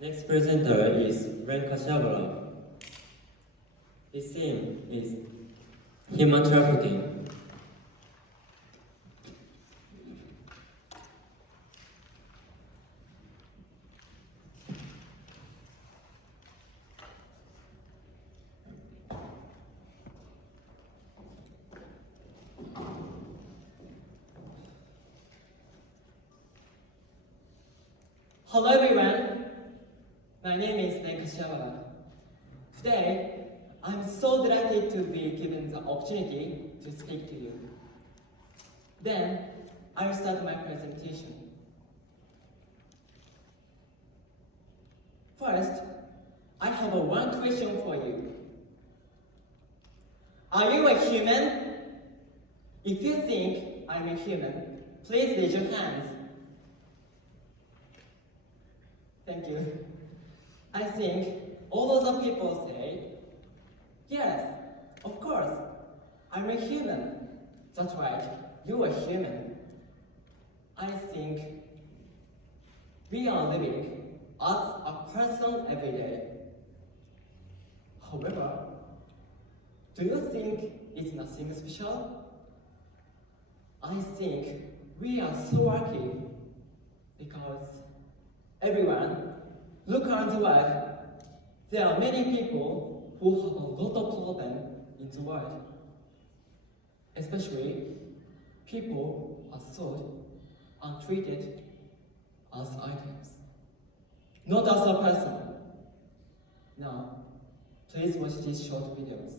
Next presenter is Renka Shabala. His theme is human trafficking. Hello everyone, my name is Renka Shabala. Today, I'm so delighted to be given the opportunity to speak to you. Then, I will start my presentation. First, I have one question for you. Are you a human? If you think I'm a human, please raise your hands. Thank you. I think all of the people say, yes, of course, I'm a human. That's right, you're a human. I think we are living as a person every day. However, do you think it's nothing special? I think we are so lucky because everyone, look around the world. There are many people who have a lot of problems in the world. Especially, people are sold and treated as items, not as a person. Now, please watch these short videos.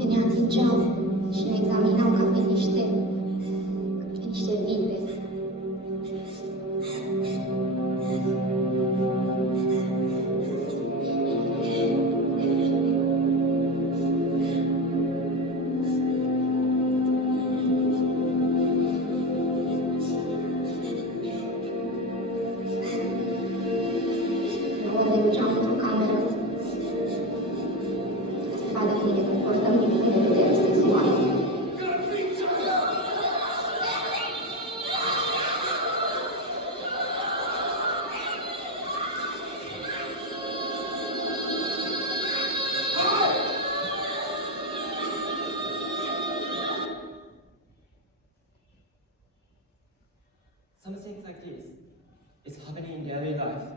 也ne atingeam și ne examinam ca pe niște vite. Ne duceam într-o cameră ca să vadă cum ne comportăm din punct de vedere sexual. Something like this is happening in daily life.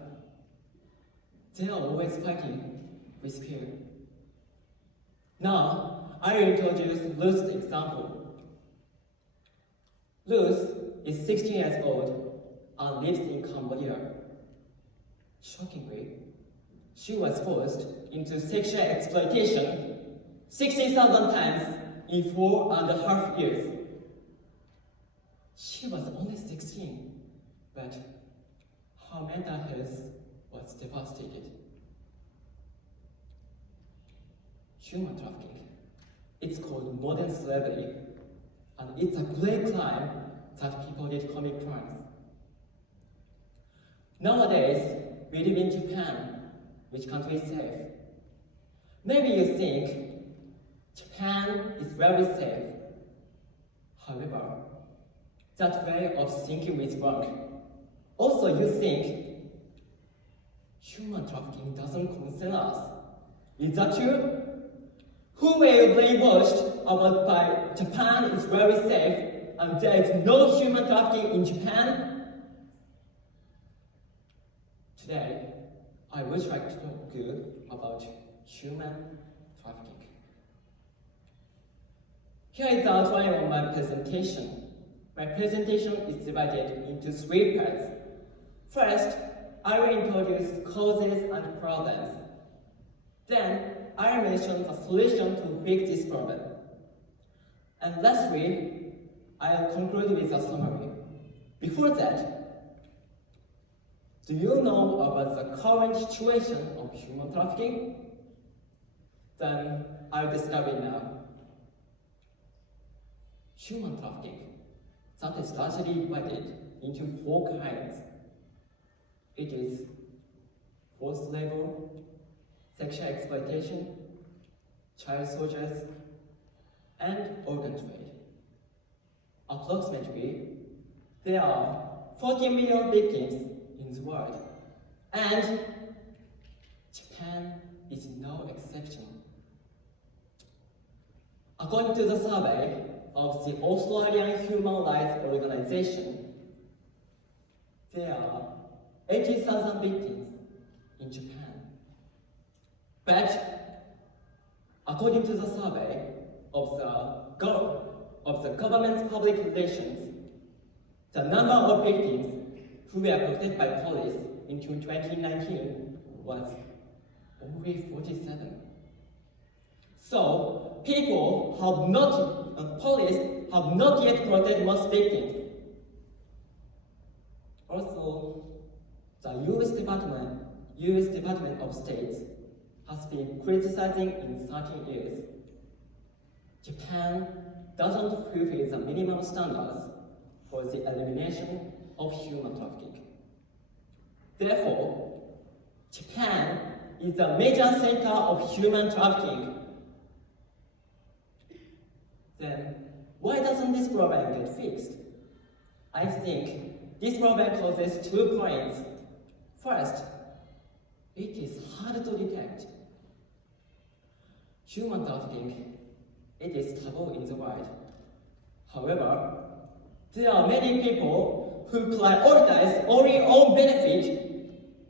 They are always fighting with fear. Now, I will introduce Ruth's example. Ruth is 16 years old and lives in Cambodia. Shockingly, she was forced into sexual exploitation 60,000 times in 4.5 years. She was only 16, but her mental health was devastated. Human trafficking. It's called modern slavery, and it's a great crime that people did commit crimes. Nowadays, we live in Japan, which country is safe. Maybe you think Japan is very safe. However, that way of thinking is wrong. Also, you think human trafficking doesn't concern us. Is that true? Who were brainwashed about by Japan is very safe and there is no human trafficking in Japan? Today, I would like to talk to you about human trafficking. Here is the outline of my presentation. My presentation is divided into 3 parts. First, I will introduce causes and problems. Then, I will mention the solution to fix this problem. And lastly, I will conclude with a summary. Before that, do you know about the current situation of human trafficking? Then, I'll describe it now. Human trafficking that is largely divided into 4 kinds. It is forced labor, sexual exploitation, child soldiers, and organ trade. Approximately, there are 14 million victims in the world, and Japan is no exception. According to the survey of the Australian Human Rights Organization, there are 80,000 victims in Japan. But according to the survey of the government's public relations, the number of victims who were protected by police in 2019 was only 47. So, police have not yet protected most victims. Also, the US Department of State has been criticizing in 13 years. Japan doesn't fulfill the minimum standards for the elimination of human trafficking. Therefore, Japan is a major center of human trafficking. Then, why doesn't this problem get fixed? I think this problem causes 2 points. First, it is hard to detect. Human trafficking, it is taboo in the world. However, there are many people who prioritize only own benefit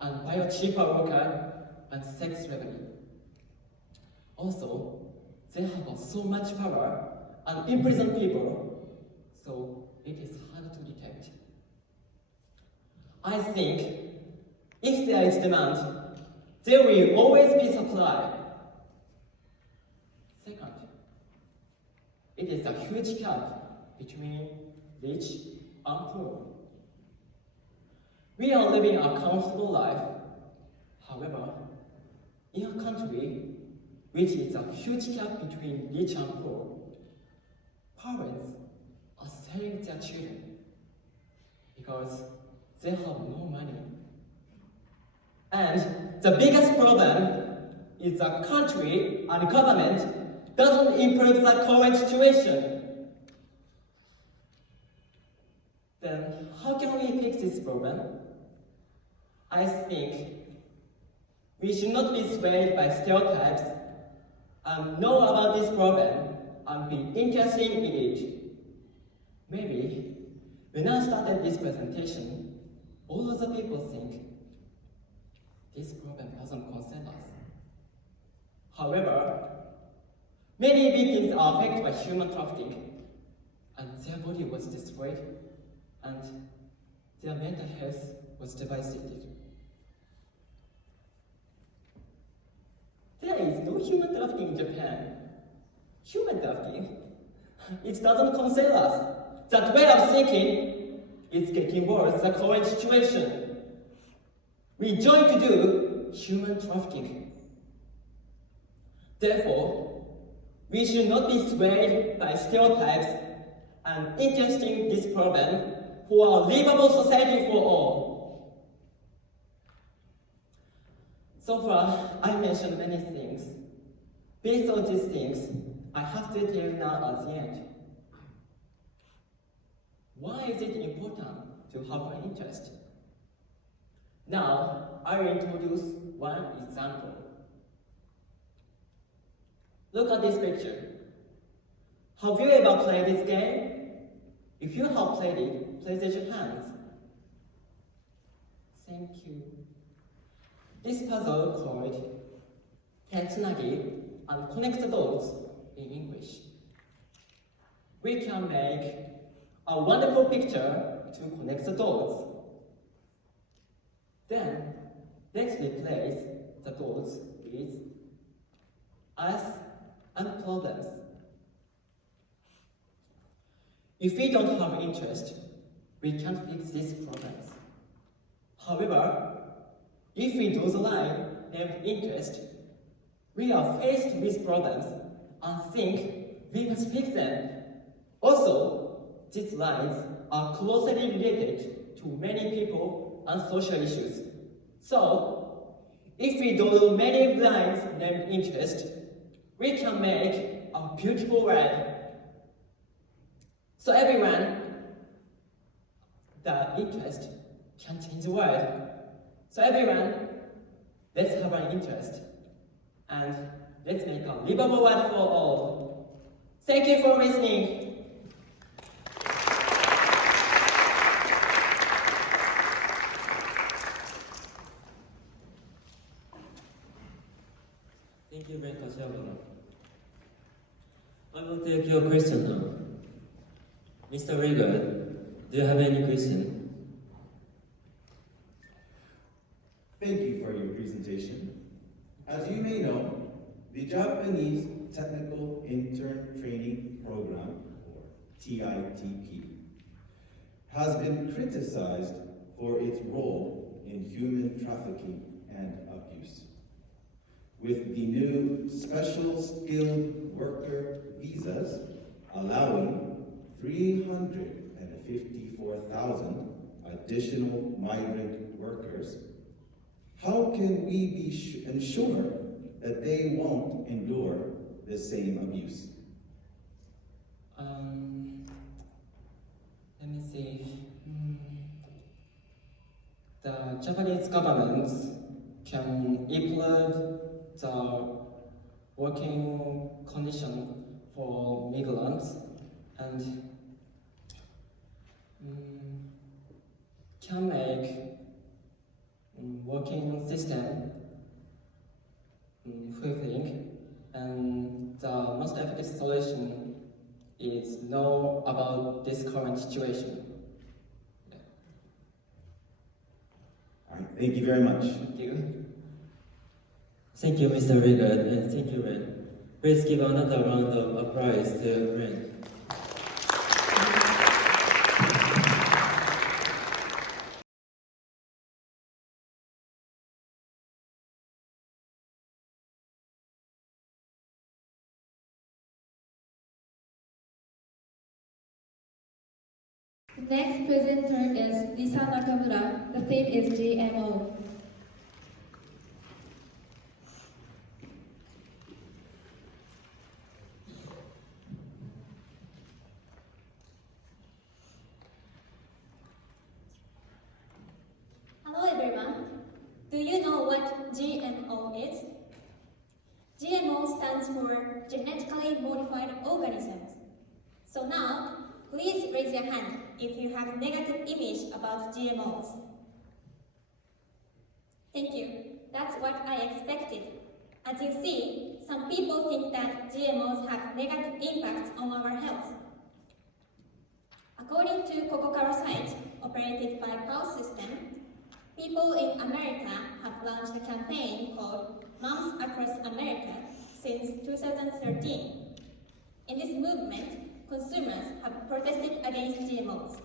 and buy a cheaper worker and sex revenue. Also, they have so much power and imprison people, so it is hard to detect. I think if there is demand, there will always be supply. Second, it is a huge gap between rich and poor. We are living a comfortable life. However, in a country which is a huge gap between rich and poor, parents are selling their children because they have no money. And the biggest problem is the country and government doesn't improve the current situation. Then how can we fix this problem? I think we should not be swayed by stereotypes and know about this problem and be interested in it. Maybe when I started this presentation, all of the people think this problem doesn't concern us. However, many victims are affected by human trafficking, and their body was destroyed, and their mental health was devastated. There is no human trafficking in Japan. Human trafficking? It doesn't concern us. That way of thinking is getting worse, the current situation. We join to do human trafficking. Therefore, we should not be swayed by stereotypes and interested in this problem for a livable society for all. So far, I mentioned many things. Based on these things, I have to tell you now at the end. Why is it important to have an interest? Now, I will introduce one example. Look at this picture. Have you ever played this game? If you have played it, please raise your hands. Thank you. This puzzle called Tetsunagi and connect the dots in English. We can make a wonderful picture to connect the dots. Then, let's replace the dots with us and problems. If we don't have interest, we can't fix these problems. However, if we draw the line named interest, we are faced with problems and think we must fix them. Also, these lines are closely related to many people and social issues. So, if we do many blinds name interest, we can make a beautiful world. So everyone, the interest can change the world. So everyone, let's have an interest and let's make a livable world for all. Thank you for listening. Thank you, Kashiwara. I will take your question now. Mr. Rigard, do you have any question? Thank you for your presentation. As you may know, the Japanese Technical Intern Training Program, or TITP, has been criticized for its role in human trafficking and abuse. With the new special skilled worker visas allowing 354,000 additional migrant workers, how can we be ensure that they won't endure the same abuse? Let me see. The Japanese government can improve the working condition for migrants and can make working system fulfilling, and the most effective solution is know about this current situation. All right, thank you very much. Thank you. Thank you, Mr. Rigard, and thank you, Ren. Please give another round of applause to Ren. The next presenter is Lisa Nakamura. The theme is GMO. Hello everyone. Do you know what GMO is? GMO stands for genetically modified organisms. So now, please raise your hand if you have negative image about GMOs. Thank you. That's what I expected. As you see, some people think that GMOs have negative impacts on our health. According to Coca-Cola site, operated by Pulse System, people in America have launched a campaign called Moms Across America since 2013. In this movement, consumers have protested against GMOs.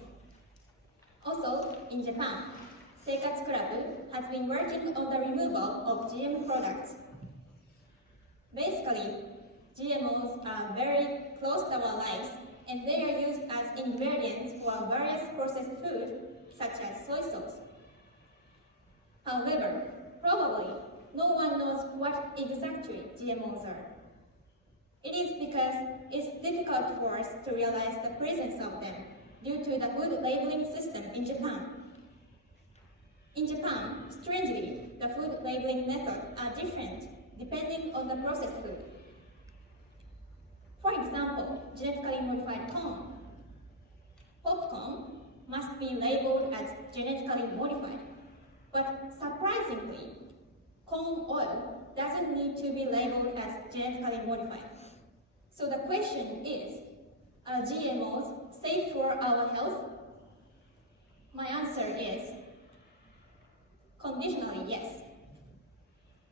Also, in Japan, Seikatsu Club has been working on the removal of GM products. Basically, GMOs are very close to our lives, and they are used as ingredients for various processed food, such as soy sauce. However, probably no one knows what exactly GMOs are. It is because it's difficult for us to realize the presence of them due to the food labeling system in Japan. In Japan, strangely, the food labeling methods are different depending on the processed food. For example, genetically modified corn. Popcorn must be labeled as genetically modified, but surprisingly, corn oil doesn't need to be labeled as genetically modified. So the question is, are GMOs safe for our health? My answer is, conditionally yes.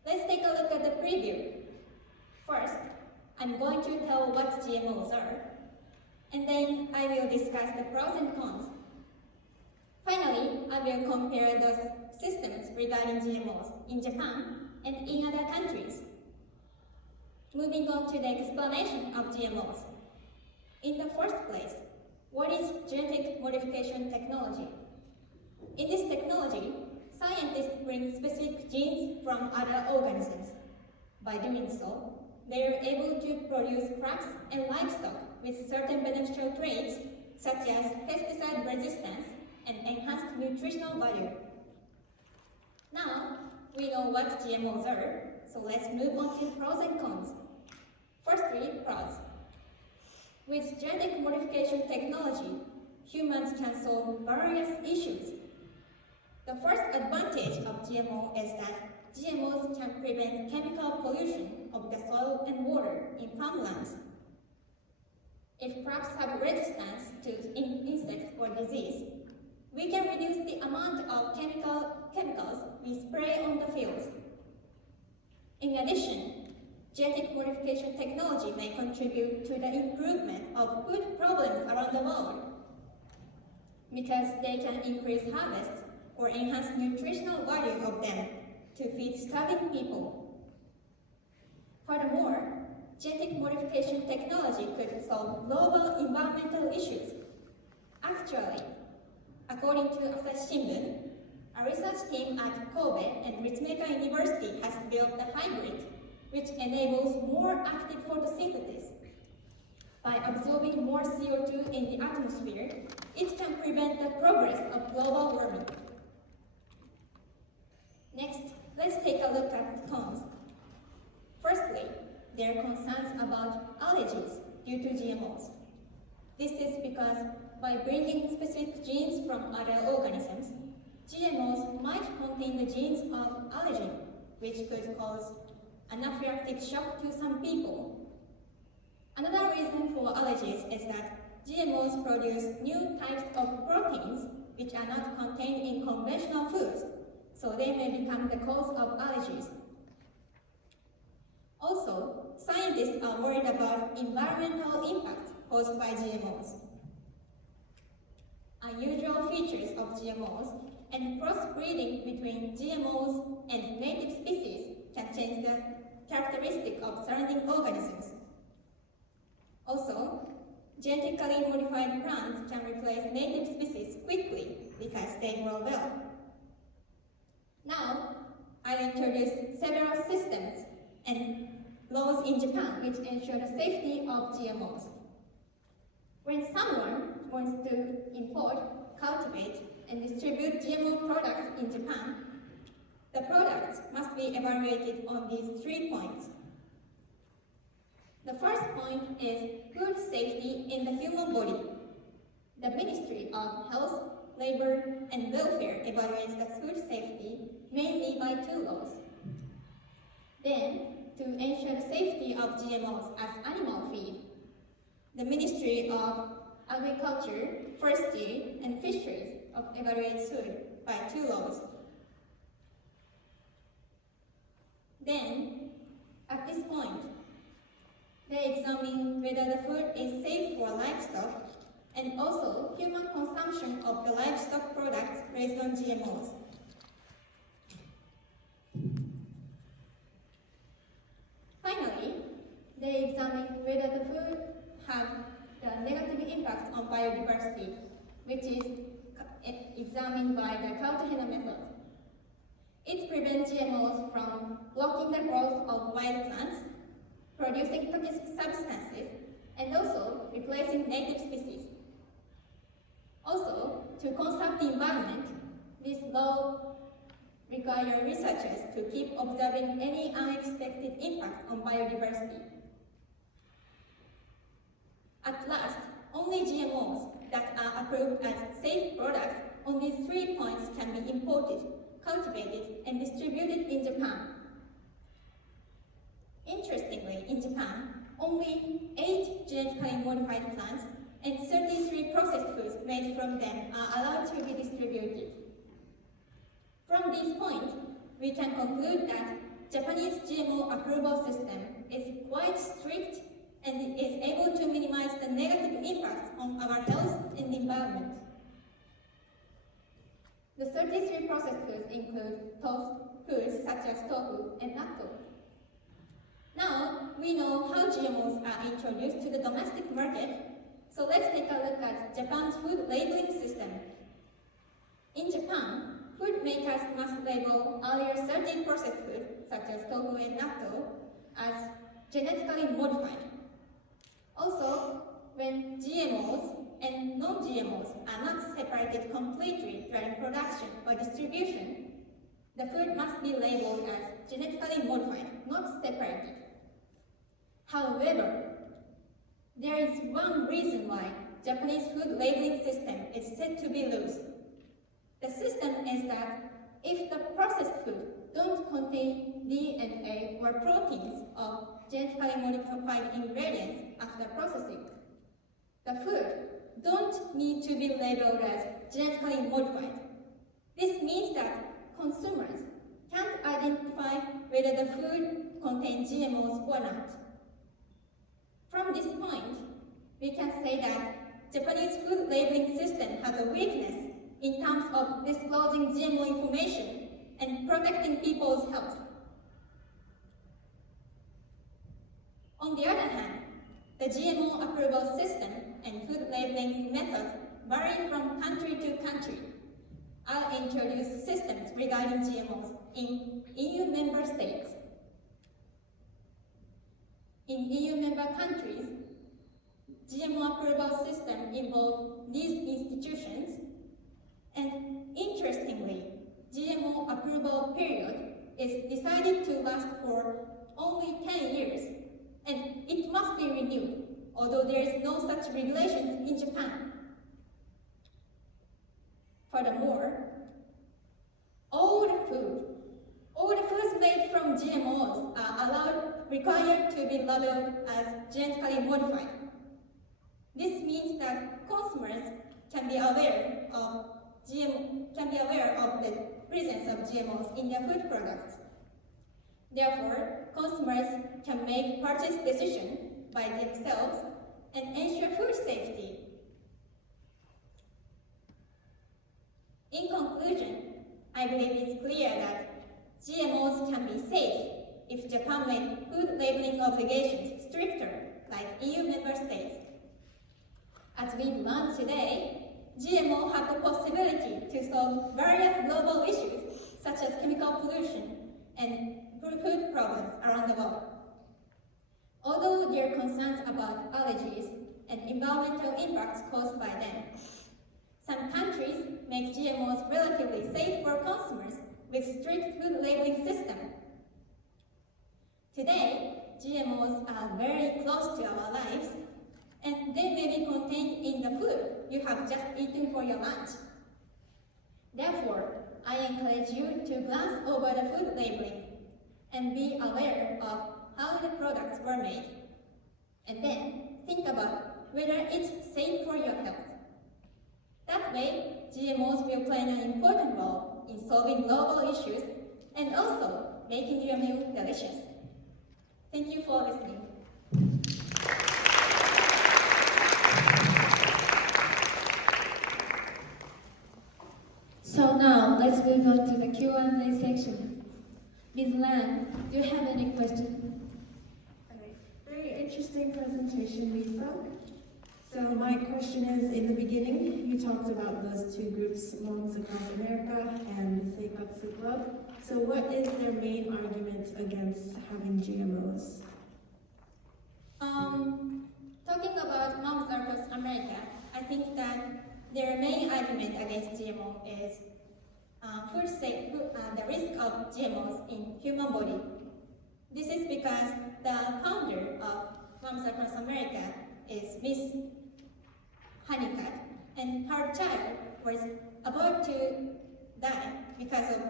Let's take a look at the preview. First, I'm going to tell what GMOs are, and then I will discuss the pros and cons. Finally, I will compare those systems regarding GMOs in Japan and in other countries. Moving on to the explanation of GMOs. In the first place, what is genetic modification technology? bring specific genes from other organisms. By doing so, they are able to produce crops and livestock with certain beneficial traits such as pesticide resistance and enhanced nutritional value. Now, we know what GMOs are, so let's move on to pros and cons. Firstly, pros. With genetic modification technology, humans can solve various issues. The first advantage of GMO is that GMOs can prevent chemical pollution of the soil and water in farmlands. If crops have resistance to insects or disease, we can reduce the amount of chemicals we spray on the fields. In addition, genetic modification technology may contribute to the improvement of food problems around the world because they can increase harvests or enhance nutritional value of them to feed starving people. Furthermore, genetic modification technology could solve global environmental issues. Actually, according to Asahi Shimbun, a research team at Kobe and Ritsumeikan University has built a hybrid which enables more active photosynthesis. By absorbing more CO2 in the atmosphere, it can prevent the progress of global warming. Next, let's take a look at cons. Firstly, there are concerns about allergies due to GMOs. This is because by bringing specific genes from other organisms, GMOs might contain the genes of allergen, which could cause anaphylactic shock to some people. Another reason for allergies is that GMOs produce new types of proteins which are not contained in conventional foods, so they may become the cause of allergies. Also, scientists are worried about environmental impacts caused by GMOs. Unusual features of GMOs and crossbreeding between GMOs and native species can change the characteristic of surrounding organisms. Also, genetically modified plants can replace native species quickly because they grow well. Now, I'll introduce several systems and laws in Japan which ensure the safety of GMOs. When someone wants to import, cultivate, and distribute GMO products in Japan, the products must be evaluated on these 3 points. The first point is food safety in the human body. The Ministry of Health, Labor, and Welfare evaluates the food safety mainly by 2 laws. Then, to ensure the safety of GMOs as animal feed, the Ministry of Agriculture, Forestry, and Fisheries evaluates food by 2 laws. Then, at this point, they examine whether the food is safe for livestock and also human consumption of the livestock products based on GMOs. Finally, they examine whether the food has the negative impacts on biodiversity, which is examined by the Cartagena method. It prevents GMOs from blocking the growth of wild plants, producing toxic substances, and also replacing native species. Also, to conserve the environment, this law requires researchers to keep observing any unexpected impacts on biodiversity. At last, only GMOs that are approved as safe products on these 3 points can be imported, cultivated, and distributed in Japan. Interestingly, in Japan, only 8 genetically modified plants and 33 processed foods made from them are allowed to be distributed. From this point, we can conclude that Japanese GMO approval system is quite strict and is able to minimize the negative impacts on our health and environment. The 33 processed foods include foods such as tofu and natto. Now, we know how GMOs are introduced to the domestic market, so let's take a look at Japan's food labeling system. In Japan, food makers must label earlier certain processed food, such as tofu and natto, as genetically modified. Also, when GMOs and non-GMOs are not separated completely during production or distribution, the food must be labeled as genetically modified, not separated. However, there is one reason why Japanese food labeling system is said to be loose. The system is that if the processed food don't contain DNA or proteins of genetically modified ingredients after processing, the food don't need to be labeled as genetically modified. This means that consumers can't identify whether the food contains GMOs or not. From this point, we can say that Japanese food labeling system has a weakness in terms of disclosing GMO information and protecting people's health. On the other hand, the GMO approval system and food labeling methods vary from country to country. I'll introduce systems regarding GMOs in EU member states. In EU member countries, GMO approval system involves these institutions, and interestingly, GMO approval period is decided to last for only 10 years, and it must be renewed, although there is no such regulations in Japan. Furthermore, all the foods made from GMOs are required to be labeled as genetically modified. This means that consumers can be aware of the presence of GMOs in their food products. Therefore, consumers can make purchase decisions by themselves and ensure food safety. In conclusion, I believe it's clear that GMOs can be safe if Japan made food labeling obligations stricter like EU member states. As we've learned today, GMO have the possibility to solve various global issues such as chemical pollution and food problems around the world. Although there are concerns about allergies and environmental impacts caused by them, some countries make GMOs relatively safe for consumers with strict food labeling systems. Today, GMOs are very close to our lives, and they may be contained in the food you have just eaten for your lunch. Therefore, I encourage you to glance over the food labeling and be aware of how the products were made, and then think about whether it's safe for your health. That way, GMOs will play an important role in solving global issues and also making your meal delicious. Thank you for listening. So now, let's move on to the Q&A section. Ms. Lan, do you have any questions? Very interesting presentation, Lisa. So my question is, in the beginning, you talked about those two groups, Moms Across America and the Seikatsu Club. So what is their main argument against having GMOs? Talking about Moms Across America, I think that their main argument against GMO is the risk of GMOs in human body. This is because the founder of Moms Across America is Miss Honeycutt, and her child was about to die because of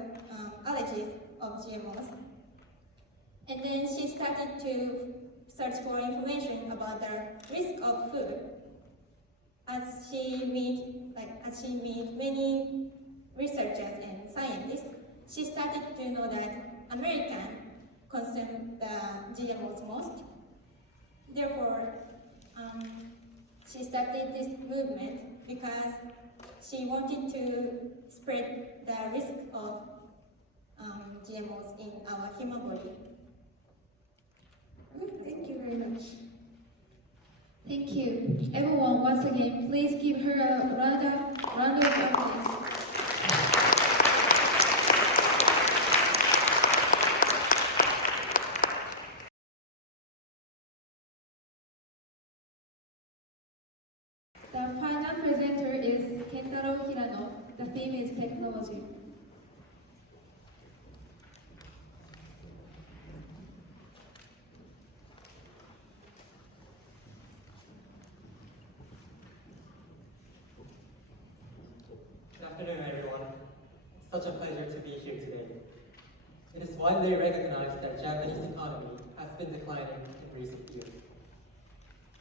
allergies of GMOs. And then she started to search for information about the risk of food. As she met many researchers and scientists, she started to know that Americans consume the GMOs most. Therefore, she started this movement because she wanted to spread the risk of GMOs in our human body. Thank you very much. Thank you. Everyone, once again, please give her a round of applause. afternoon, everyone. It's such a pleasure to be here today. It is widely recognized that Japanese economy has been declining in recent years.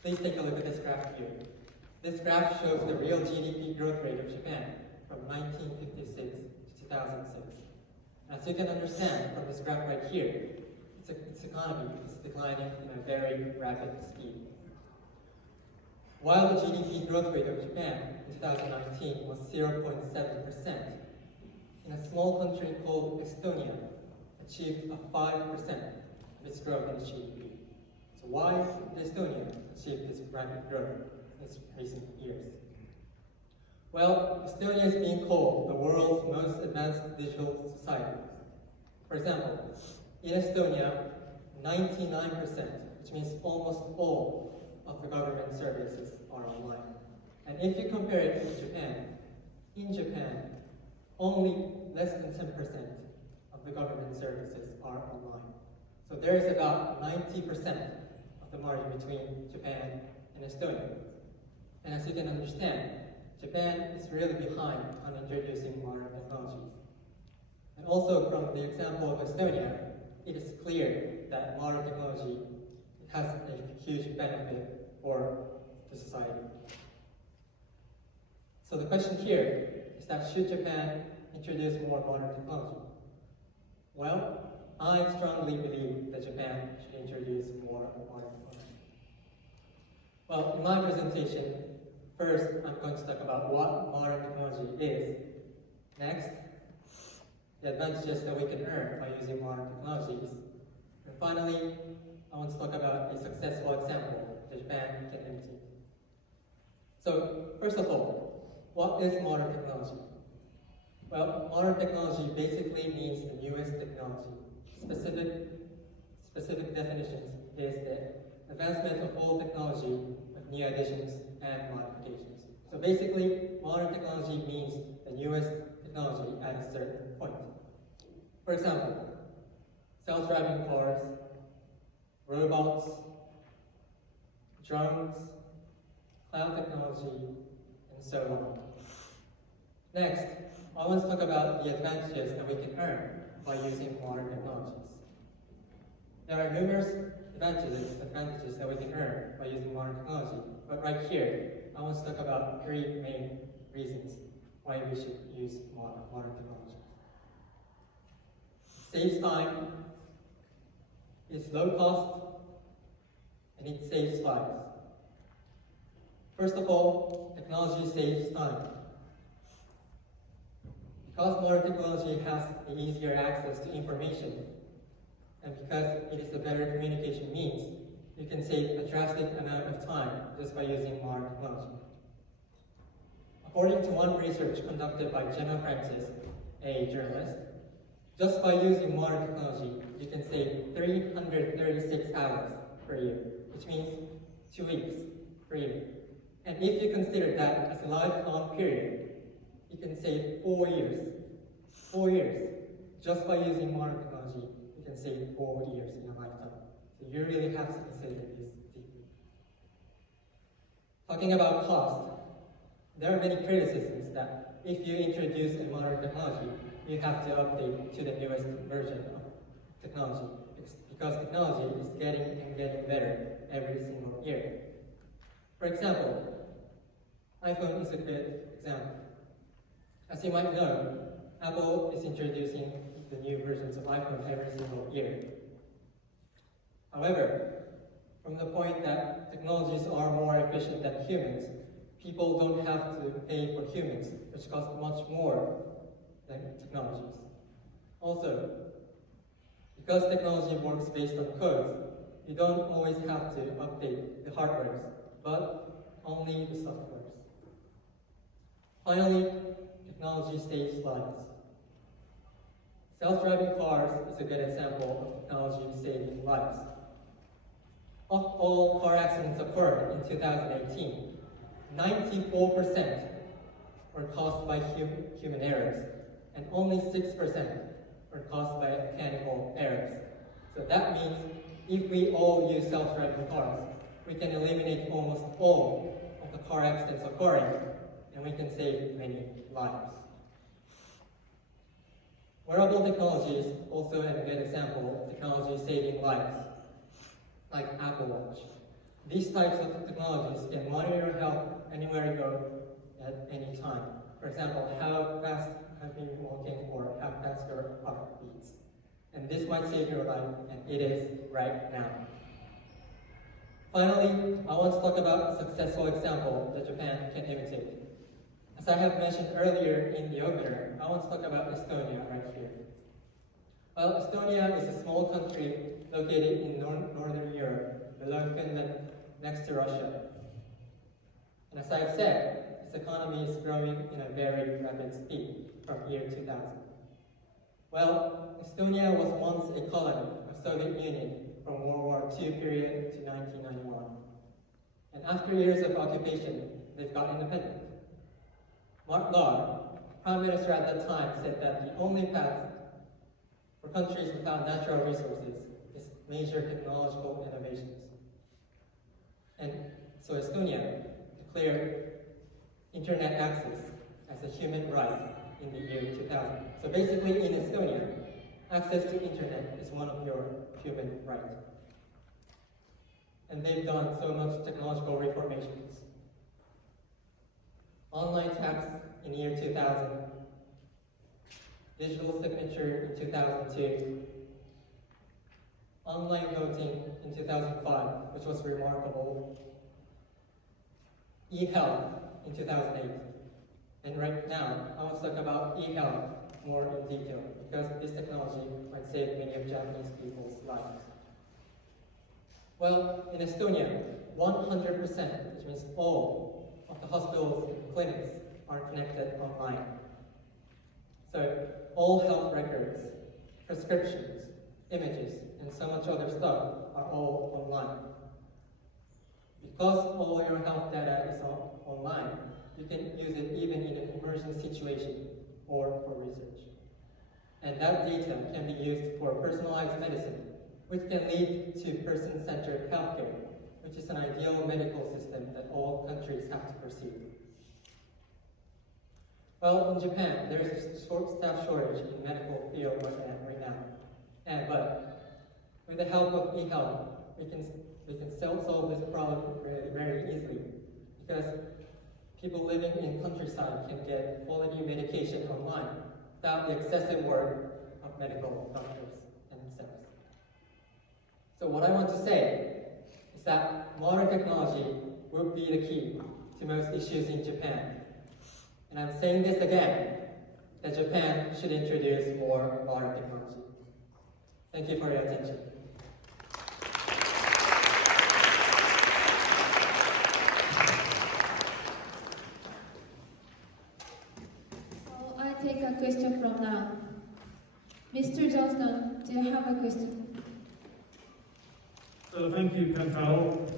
Please take a look at this graph here. This graph shows the real GDP growth rate of Japan from 1956 to 2006. As you can understand from this graph right here, its economy is declining in a very rapid speed. While the GDP growth rate of Japan in 2019 was 0.7%, in a small country called Estonia achieved a 5% of its growth in its GDP. So why did Estonia achieve this rapid growth in its recent years? Well, Estonia is being called the world's most advanced digital society. For example, in Estonia, 99%, which means almost all of the government services are online. And if you compare it to Japan, in Japan, only less than 10% of the government services are online. So there is about 90% of the margin between Japan and Estonia. And as you can understand, Japan is really behind on introducing modern technologies. And also from the example of Estonia, it is clear that modern technology has a huge benefit for the society. So the question here is that should Japan introduce more modern technology? Well, I strongly believe that Japan should introduce more modern technology. Well, in my presentation, first I'm going to talk about what modern technology is. Next, the advantages that we can earn by using modern technologies. And finally, I want to talk about a successful example that Japan can imitate. So, first of all, what is modern technology? Well, modern technology basically means the newest technology. Specific definitions is the advancement of all technology with new additions and modifications. So basically, modern technology means the newest technology at a certain point. For example, self-driving cars, robots, drones, cloud technology, and so on. Next, I want to talk about the advantages that we can earn by using modern technologies. There are numerous advantages that we can earn by using modern technology, but right here, I want to talk about 3 main reasons why we should use modern technology. It saves time, it's low cost, and it saves lives. First of all, technology saves time. Because modern technology has easier access to information, and because it is a better communication means, you can save a drastic amount of time just by using modern technology. According to one research conducted by Gemma Francis, a journalist, just by using modern technology, you can save 336 hours per year, which means 2 weeks per year. And if you consider that as a lifelong period, you can save 4 years. 4 years. Just by using modern technology, you can save 4 years in a lifetime. So you really have to consider this deeply. Talking about cost, there are many criticisms that if you introduce a modern technology, you have to update to the newest version of technology, because technology is getting better every single year. For example, iPhone is a good example. As you might know, Apple is introducing the new versions of iPhone every single year. However, from the point that technologies are more efficient than humans, people don't have to pay for humans, which cost much more than technologies. Also, because technology works based on codes, you don't always have to update the hardware, but only the software. Finally, technology saves lives. Self-driving cars is a good example of technology saving lives. Of all car accidents occurred in 2018, 94% were caused by human errors, and only 6% were caused by mechanical errors. So that means if we all use self-driving cars, we can eliminate almost all of the car accidents occurring, and we can save many lives. Wearable technology is also a good example of technology saving lives, like Apple Watch. These types of technologies can monitor your health anywhere you go at any time. For example, how fast have you been walking or how fast your heart beats. And this might save your life, and it is right now. Finally, I want to talk about a successful example that Japan can imitate. As I have mentioned earlier in the opener, I want to talk about Estonia right here. Well, Estonia is a small country located in northern Europe, below Finland, next to Russia. And as I've said, its economy is growing in a very rapid speed from year 2000. Well, Estonia was once a colony of Soviet Union from World War II period to 1991. And after years of occupation, they've got independent. Mark Lahr, Prime Minister at that time, said that the only path for countries without natural resources is major technological innovations. And so Estonia declared internet access as a human right in the year 2000. So basically in Estonia, access to internet is one of your human rights. And they've done so much technological reformations. Online tax in the year 2000, digital signature in 2002, online voting in 2005, which was remarkable, e-health in 2008. And right now, I want to talk about e-health more in detail, because this technology might save many of Japanese people's lives. Well, in Estonia, 100%, which means all of the hospitals and clinics are connected online. So all health records, prescriptions, images, and so much other stuff are all online. Because all your health data is online, you can use it even in an emergency situation or for research. And that data can be used for personalized medicine, which can lead to person-centered healthcare, which is an ideal medical system that all countries have to pursue. Well, in Japan, there is a staff shortage in the medical field right now. But with the help of e-health, we can solve this problem very easily, because people living in countryside can get quality medication online without the excessive work of medical doctors and staff. So what I want to say is that modern technology will be the key to most issues in Japan. And I'm saying this again, that Japan should introduce more modern technology. Thank you for your attention. So I take a question from now. Mr. Johnston, do you have a question? Thank you, Kantaro.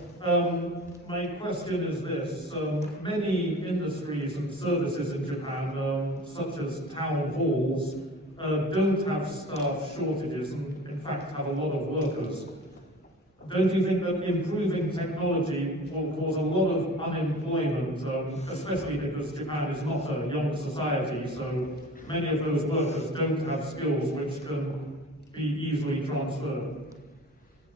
My question is this. Many industries and services in Japan, such as town halls, don't have staff shortages and in fact have a lot of workers. Don't you think that improving technology will cause a lot of unemployment, especially because Japan is not a young society, so many of those workers don't have skills which can be easily transferred?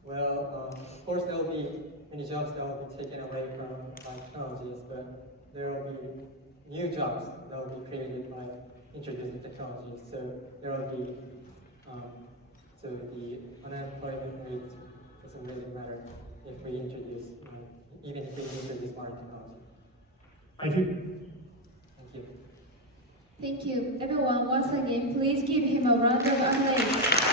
Well, of course there will be many jobs that will be taken away from technologies, but there will be new jobs that will be created by introducing technologies. So there will be, so the unemployment rate doesn't really matter if we introduce, even if we introduce modern technology. Thank you. Thank you. Thank you. Everyone, once again, please give him a round of applause.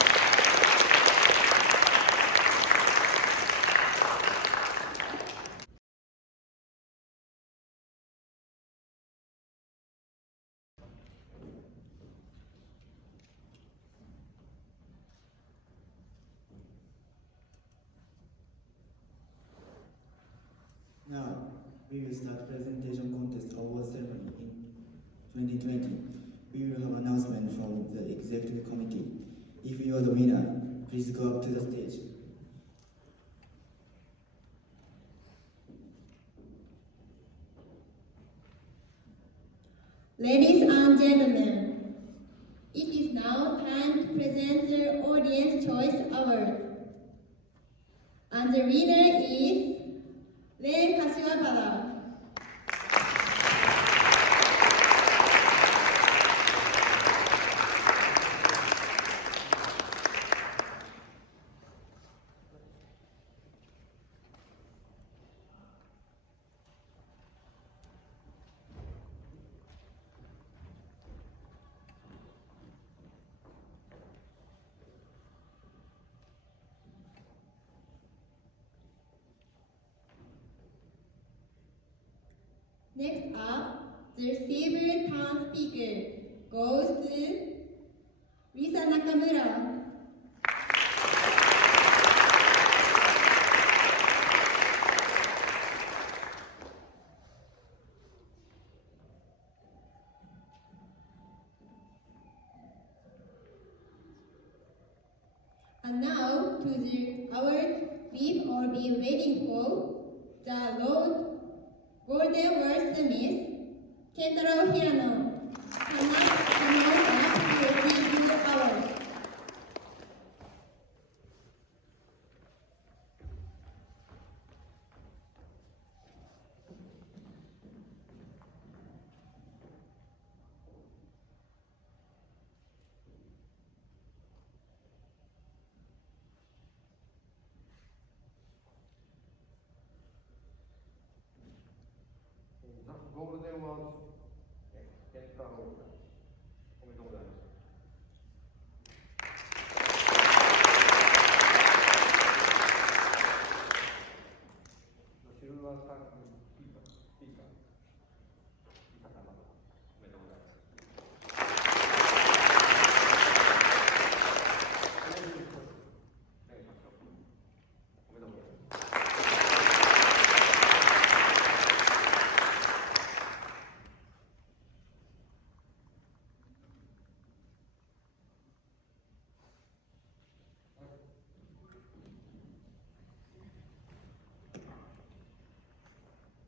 Now, we will start presentation contest award ceremony in 2020. We will have announcement from the executive committee. If you are the winner, please go up to the stage. Ladies and gentlemen, it is now time Chapter Audience Choice Award. And the winner is Ren Kashiwabara. Next up, the silver tongue speaker goes to Lisa Nakamura. And now to the award we've all been waiting for, the Lord Golden World Smith, Kentaro Hirano, cannot receive the award.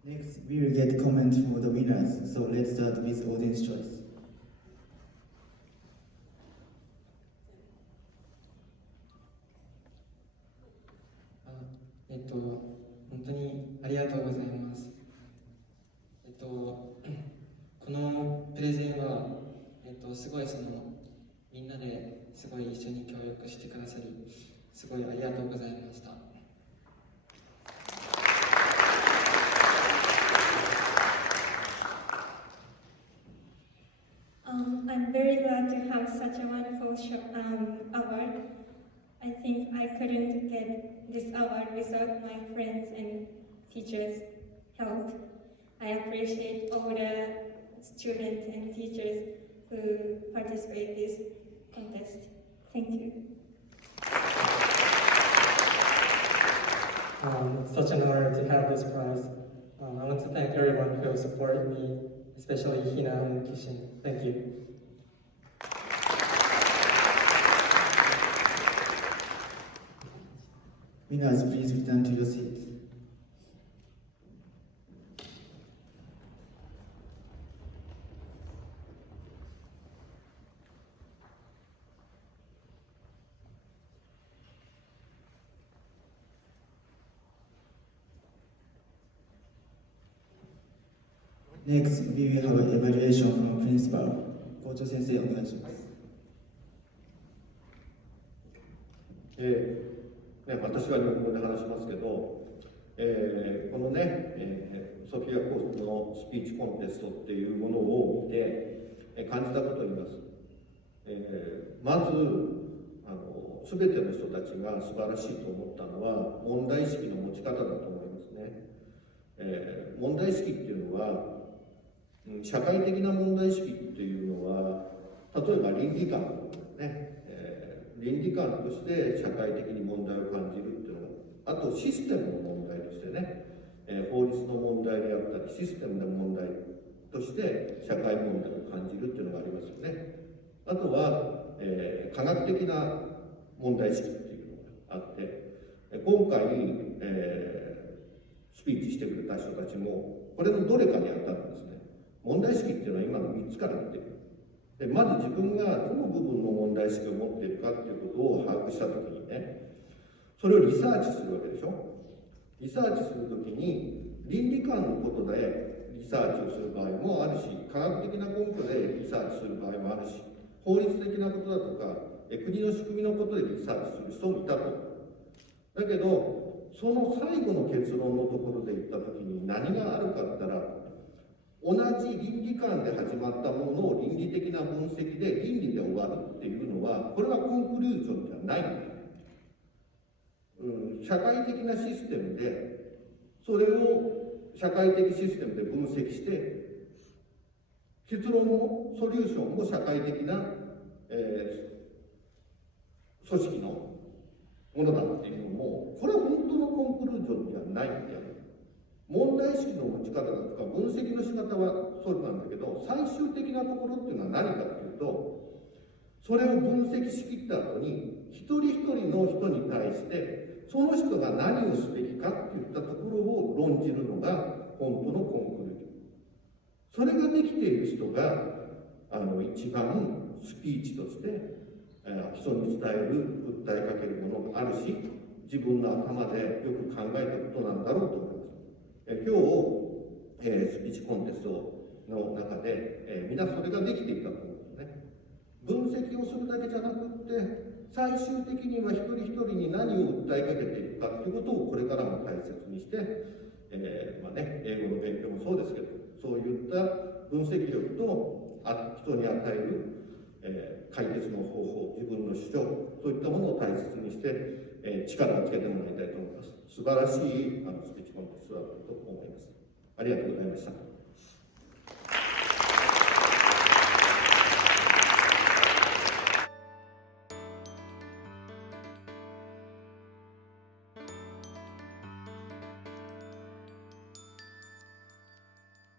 Next, we will get comments for the winners, so let's start with audience choice. 本当にありがとうございます。このプレゼンは、すごいみんなですごい一緒に協力してくださり、すごいありがとうございました。I'm very glad to have such a wonderful award. I think I couldn't get this award without my friends and teachers' help. I appreciate all the students and teachers who participate in this contest. Thank you. It's such an honor to have this prize. I want to thank everyone who supported me, especially Hina and Kishin. Thank you. Winners, please return to your seats. Next, we will have an evaluation from principal. 校長先生、お願いします。私は日本語で話しますけど、このね、ソフィアコースのスピーチコンテストっていうものを見て、感じたことを言います。まず全ての人たちが素晴らしいと思ったのは問題意識の持ち方だと思いますね。問題意識っていうのは社会的な問題意識っていうのは例えば倫理観ね、倫理観として社会的に問題を感じるっていうのが、あとシステムの問題としてね、法律の問題であったりシステムの問題として社会問題を感じるっていうのがありますよね。あとは、科学的な問題意識っていうのがあって、今回、スピーチしてくれた人たちもこれのどれかに当たるんですね。問題意識っていうのは今の3つから見ている。でまず自分がどの部分の問題意識を持っているかっていうことを把握したときにね、それをリサーチするわけでしょ。リサーチするときに倫理観のことでリサーチをする場合もあるし、科学的な根拠でリサーチする場合もあるし、法律的なことだとか国の仕組みのことでリサーチする人もいたと。だけどその最後の結論のところで言ったときに何があるかって言ったら、同じ倫理観で始まったものを倫理的な分析で倫理で終わるっていうのは、これはコンクルージョンじゃないんだよ。社会的なシステムでそれを社会的システムで分析して結論もソリューションも社会的な、組織のものだっていうのも、これは本当のコンクルージョンではないんだよ。問題意識の持ち方だとか分析の仕方はそうなんだけど、最終的なところっていうのは何かっていうと、それを分析しきった後に一人一人の人に対してその人が何をすべきかっていったところを論じるのが本当のコンクルージョン。それができている人が一番スピーチとして人に伝える、訴えかけるものがあるし、自分の頭でよく考えたことなんだろうと思います。今日、スピーチコンテストの中で、皆それができていたと思うんですね。分析をするだけじゃなくって最終的には一人一人に何を訴えかけていくかということをこれからも大切にして、英語の勉強もそうですけど、そういった分析力と人に与える、解決の方法、自分の主張、そういったものを大切にして、力をつけてもらいたいと思います。素晴らしいスピーチコンテストだったと思います。ありがとうございました。